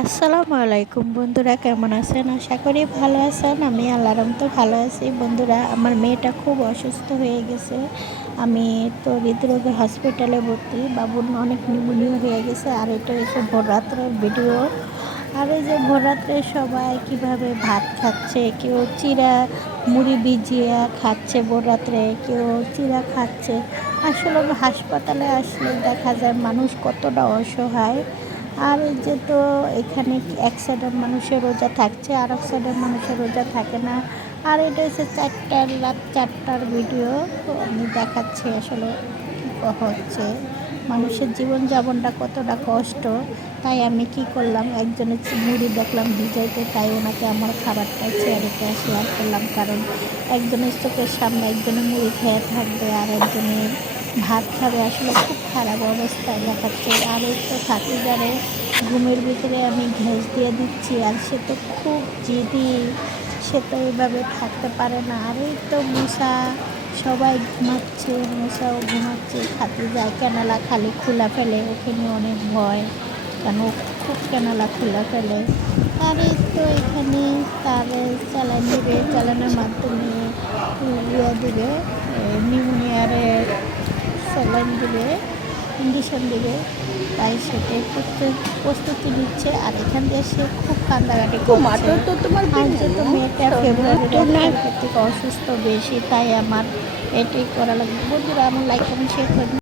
আসসালামু আলাইকুম বন্ধুরা, কেমন আছেন? আশা করি ভালো আছেন। আমি আল্লাহর রহমতে ভালো আছি। বন্ধুরা, আমার মেয়েটা খুব অসুস্থ হয়ে গেছে। আমি তো হৃদরোগে হসপিটালে ভর্তি। বাবুর অনেক নিউমোনিয়া হয়ে গেছে। আর এটা হচ্ছে ভোররাত্রের ভিডিও। আর এই যে ভোররাত্রে সবাই কিভাবে ভাত খাচ্ছে, কেউ চিড়া মুড়ি ভিজিয়ে খাচ্ছে ভোররাত্রে, কেউ চিড়া খাচ্ছে। আসলে হাসপাতালে আসলে দেখা যায় মানুষ কতটা অসহায়। আর এই যে তো এখানে এক সাইডের মানুষের রোজা থাকছে, আর এক সাইডের মানুষের রোজা থাকে না। আর এটা হচ্ছে রাত 4টার ভিডিও। তো আমি দেখাচ্ছি আসলে কী হচ্ছে, মানুষের জীবনযাপনটা কতটা কষ্ট। তাই আমি কি করলাম, একজনের মুড়ি দেখলাম ভিজাইতে, তাই ওনাকে আমার খাবারটা চেয়ারেতে শেয়ার করলাম। কারণ একজনের চোখের সামনে একজনের মুড়ি খেয়ে থাকবে আর একজনের ভাত খাবে। আসলে খুব খারাপ অবস্থায় দেখাচ্ছে। আর এই তো যারে ঘুমের ভিতরে আমি ঘ্যাস দিয়ে দিচ্ছি, আর সে তো খুব জিদি, সে তো এইভাবে থাকতে পারে না। আর এই তো মশা, সবাই ঘুমাচ্ছে, মশাও ঘুমাচ্ছে। যায় ক্যানালা খালি খোলা ফেলে, ওকে নিয়ে অনেক ভয়, কেন ও খুব ক্যানালা খোলা ফেলে। আর এই তো এখানে তার চ্যালেঞ্জ দেবে, চ্যালেঞ্জের মাধ্যমে দিবে, নিউমোনিয়ারে স্যালাইন দিবে, ইঞ্জেকশন দিবে। তাই সেটাই প্রস্তুতি নিচ্ছে। আর এখান দিয়ে সে খুব কান্দাকাটি করছে। আর যেহেতু মেয়েটা ফেব্রুয়ারির 1 তারিখ থেকে অসুস্থ বেশি, তাই আমার এটাই করা লাগবে। বন্ধুরা, আমার লাইক কমেন্ট শেয়ার করবেন।